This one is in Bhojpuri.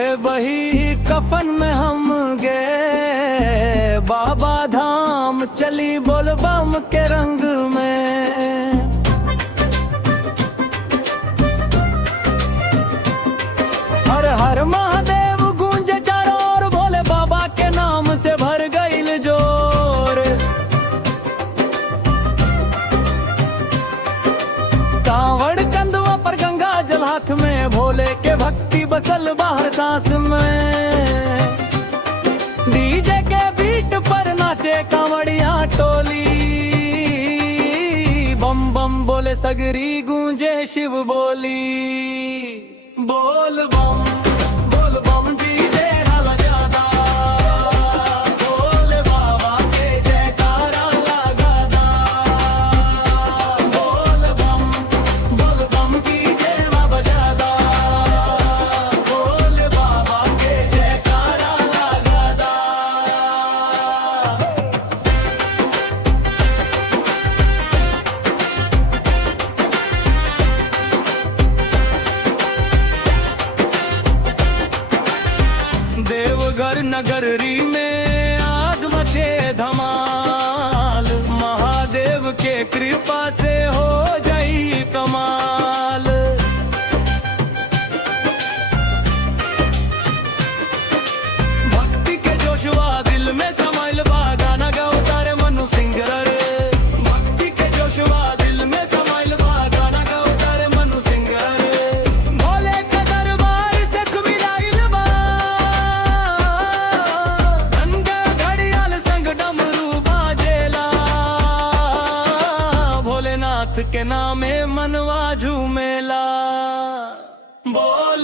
है वही कफन में हम गए, बाबा धाम चली बोल बम के रंग में। हर हर महादेव गूंजे चारों ओर, भोले बाबा के नाम से भर गईल जोर। कांवड़ कंधवा पर गंगा जल हाथ में, भोले के भक्ति बसल बाहर सांस में। डीजे के बीट पर नाचे कांवड़िया टोली, बम बम बोले सगरी गूंजे शिव बोली। बोल बम डीजे हाला ज्यादा, भोले बाबा के जयकारा लगादा। बोल बम की जय बाबा ज्यादा, भोले बाबा के जयकारा लगादा। देवघर नगरी में आज मचे धमाल, महादेव के कृपा से हो जाई कमाल। भक्ति के जोशवा दिल में समाइल बा, गाना गाओ तारे मनु सिंगर। भक्ति के जोशवा दिल में समाइल बा, गाना गाओ तारे मनु सिंगर। भोले के दरबार से सुमिराइल बा, गंगा घड़ियाल संग डमरू बाजेला। भोलेनाथ के नामे मनवा झूमेला। बोल